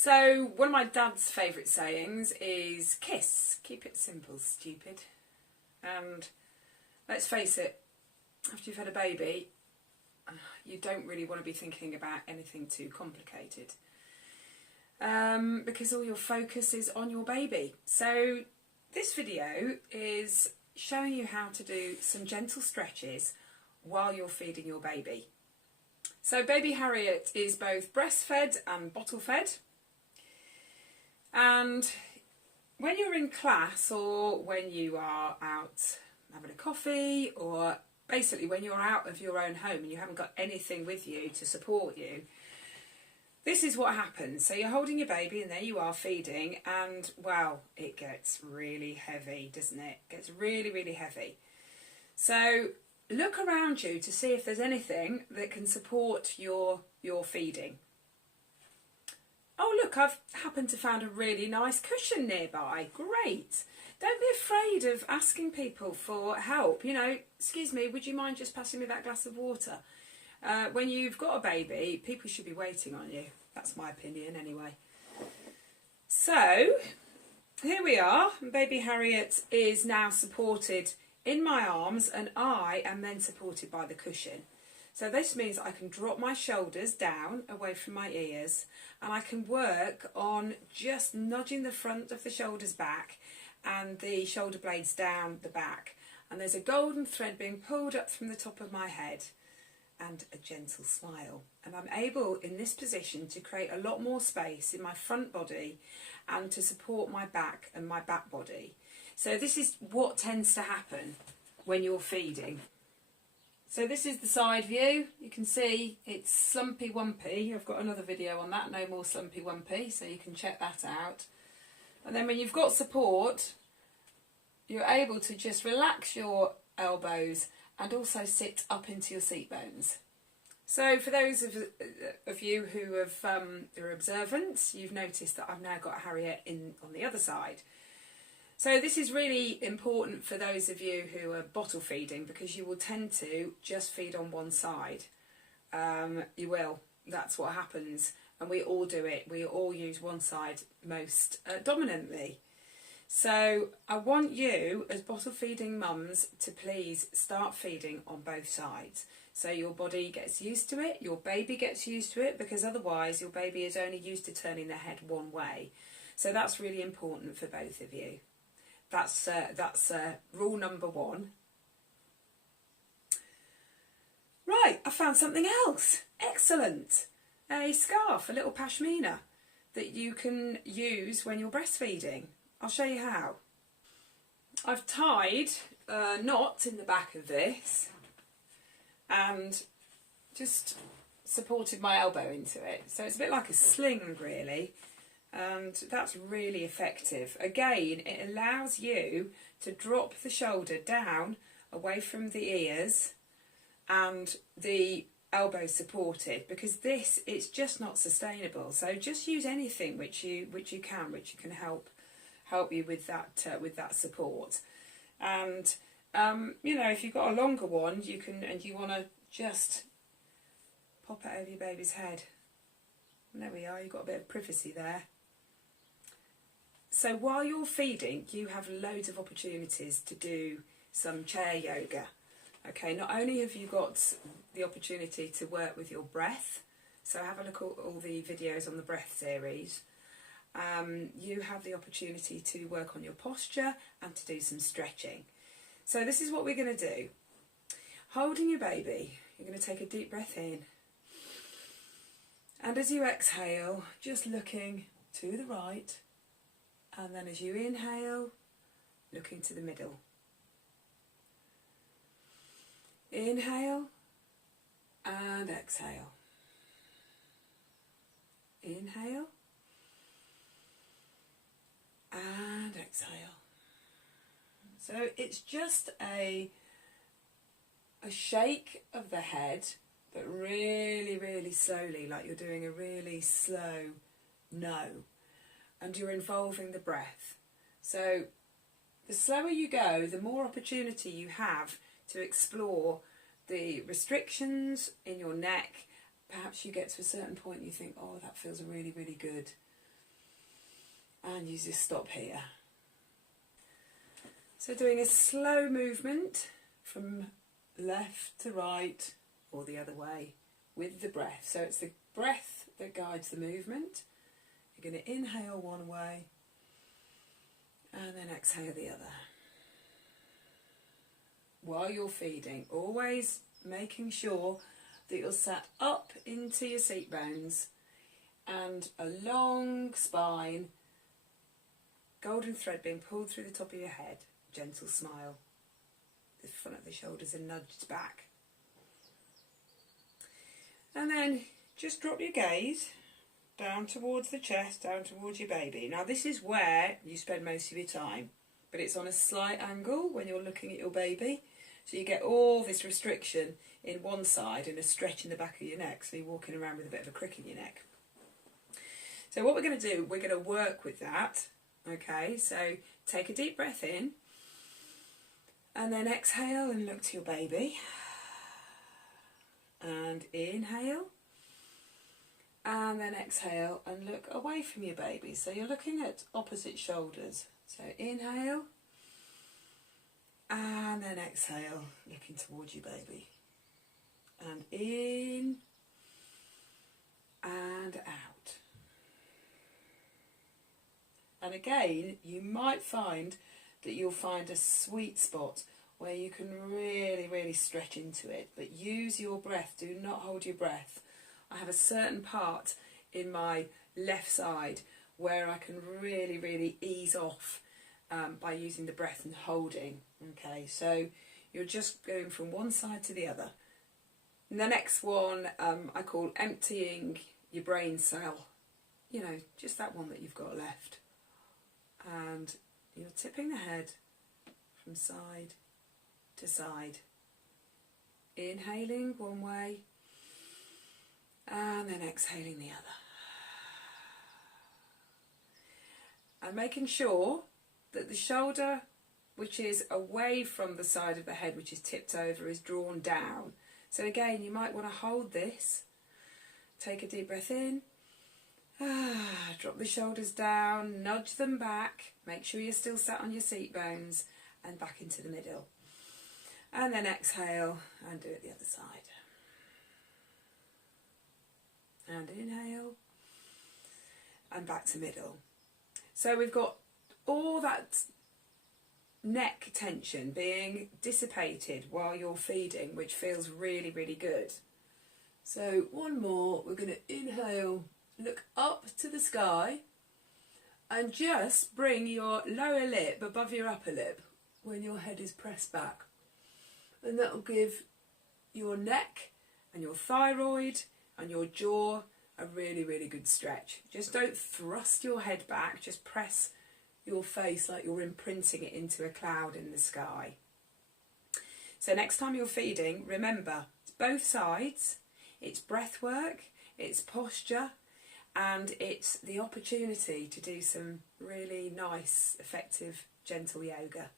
So one of my dad's favourite sayings is kiss. Keep it simple, stupid. And let's face it, after you've had a baby, you don't really want to be thinking about anything too complicated. Because all your focus is on your baby. So this video is showing you how to do some gentle stretches while you're feeding your baby. So baby Harriet is both breastfed and bottle fed. And when you're in class or when you are out having a coffee, or basically when you're out of your own home and you haven't got anything with you to support you, this is what happens. So you're holding your baby and there you are feeding, and wow, it gets really heavy, doesn't it? It gets really, really heavy. So look around you to see if there's anything that can support your feeding. Oh look, I've happened to find a really nice cushion nearby. Great. Don't be afraid of asking people for help. You know, excuse me, would you mind just passing me that glass of water? When you've got a baby, people should be waiting on you. That's my opinion anyway. So, here we are. Baby Harriet is now supported in my arms and I am then supported by the cushion. So this means I can drop my shoulders down away from my ears, and I can work on just nudging the front of the shoulders back and the shoulder blades down the back. And there's a golden thread being pulled up from the top of my head and a gentle smile. And I'm able in this position to create a lot more space in my front body and to support my back and my back body. So this is what tends to happen when you're feeding. So this is the side view. You can see it's slumpy wumpy. I've got another video on that, no more slumpy wumpy, so you can check that out. And then when you've got support, you're able to just relax your elbows and also sit up into your seat bones. So for those of you who are observant, you've noticed that I've now got Harriet on the other side. So this is really important for those of you who are bottle feeding, because you will tend to just feed on one side. You will. That's what happens. And we all do it. We all use one side most dominantly. So I want you as bottle feeding mums to please start feeding on both sides. So your body gets used to it, your baby gets used to it, because otherwise your baby is only used to turning their head one way. So that's really important for both of you. That's rule number one. Right, I found something else. Excellent. A scarf, a little pashmina that you can use when you're breastfeeding. I'll show you how. I've tied a knot in the back of this and just supported my elbow into it. So it's a bit like a sling really. And that's really effective. Again, it allows you to drop the shoulder down away from the ears and the elbow supported, because this is just not sustainable. So just use anything which you can help you with that support. And you know, if you've got a longer one, you want to just pop it over your baby's head. And there we are. You've got a bit of privacy there. So while you're feeding, you have loads of opportunities to do some chair yoga. Okay, not only have you got the opportunity to work with your breath, so have a look at all the videos on the breath series. You have the opportunity to work on your posture and to do some stretching. So this is what we're going to do. Holding your baby, you're going to take a deep breath in. And as you exhale, just looking to the right. And then as you inhale, looking to the middle. Inhale and exhale. Inhale and exhale. So it's just a shake of the head, but really, really slowly, like you're doing a really slow no. And you're involving the breath. So the slower you go, the more opportunity you have to explore the restrictions in your neck. Perhaps you get to a certain point and you think, oh, that feels really, really good. and you just stop here. So doing a slow movement from left to right or the other way with the breath. So it's the breath that guides the movement. You're going to inhale one way and then exhale the other. While you're feeding, always making sure that you're sat up into your seat bones and a long spine, golden thread being pulled through the top of your head, gentle smile. The front of the shoulders are nudged back. And then just drop your gaze down towards the chest, down towards your baby. Now this is where you spend most of your time, but it's on a slight angle when you're looking at your baby. So you get all this restriction in one side and a stretch in the back of your neck, so you're walking around with a bit of a crick in your neck. So what we're going to do, we're going to work with that. Okay, so take a deep breath in and then exhale and look to your baby. And inhale and then exhale and look away from your baby. So you're looking at opposite shoulders. So inhale and then exhale, looking towards your baby. And in and out. And again, you might find that you'll find a sweet spot where you can really, really stretch into it. But use your breath. Do not hold your breath. I have a certain part in my left side where I can really, really ease off by using the breath and holding. Okay, so you're just going from one side to the other. And the next one I call emptying your brain cell. You know, just that one that you've got left. And you're tipping the head from side to side. Inhaling one way and then exhaling the other. And making sure that the shoulder, which is away from the side of the head, which is tipped over, is drawn down. So again, you might want to hold this. Take a deep breath in. Drop the shoulders down, nudge them back, make sure you're still sat on your seat bones and back into the middle. And then exhale and do it the other side. And inhale and back to middle. So we've got all that neck tension being dissipated while you're feeding, which feels really, really good. So one more, we're going to inhale. Look up to the sky and just bring your lower lip above your upper lip when your head is pressed back. And that will give your neck and your thyroid and your jaw a really, really good stretch. Just don't thrust your head back, just press your face like you're imprinting it into a cloud in the sky. So next time you're feeding, remember, it's both sides, it's breath work, it's posture, and it's the opportunity to do some really nice, effective, gentle yoga.